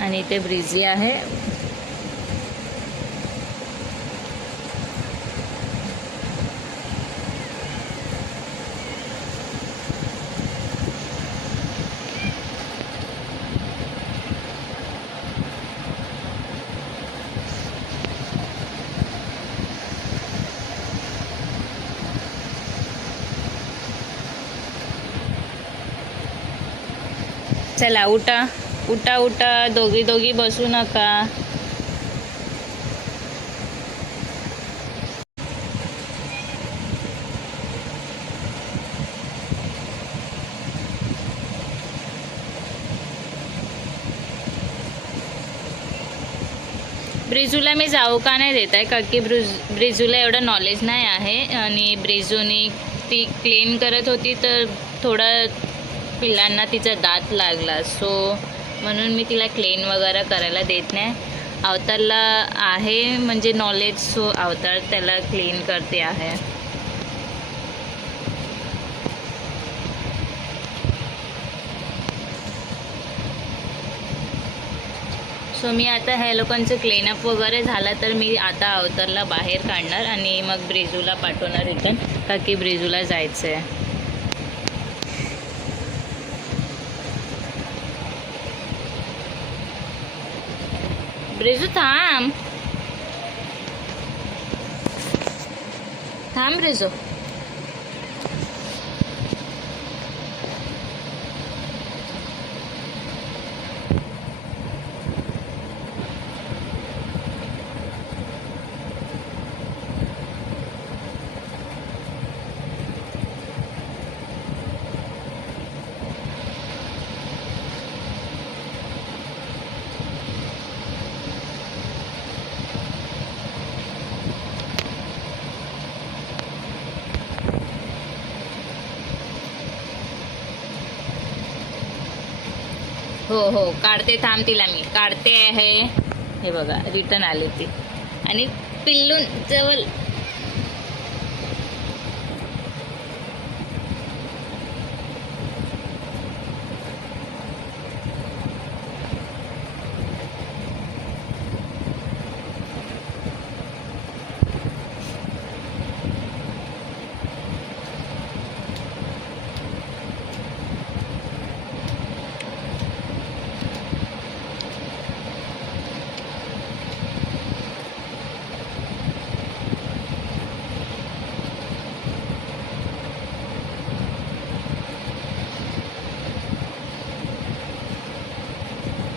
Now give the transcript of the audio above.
आणि इथे ब्रिझी आहे. चला उठा उठा उठा, दोघी दोघी बसू नका. ब्रिजूला मी जाऊ का नाही देत आहे, का की ब्रिजूला एवढं नॉलेज नाही आहे. आणि ब्रिजूने ती क्लीन करत होती तर थोडा पिल्लांना तिचा दात लागला, सो म्हणून मी तिला क्लीन वगैरे करायला देत नाही. अवतारला आहे म्हणजे नॉलेज, सो अवतार त्याला क्लीन करते आहे. सो मी आता ह्या लोकांचं क्लीनअप वगैरे झालं तर मी आता अवतारला बाहेर काढणार आणि मग ब्रिजूला पाठवणार रिटर्न, का की ब्रिजूला जायचं आहे. ब्रिजू थांब थांब ब्रिजू. हो हो काढते, थांब तिला मी काढते आहे. हे बघा रिटर्न आली ती आणि पिल्लू जवळ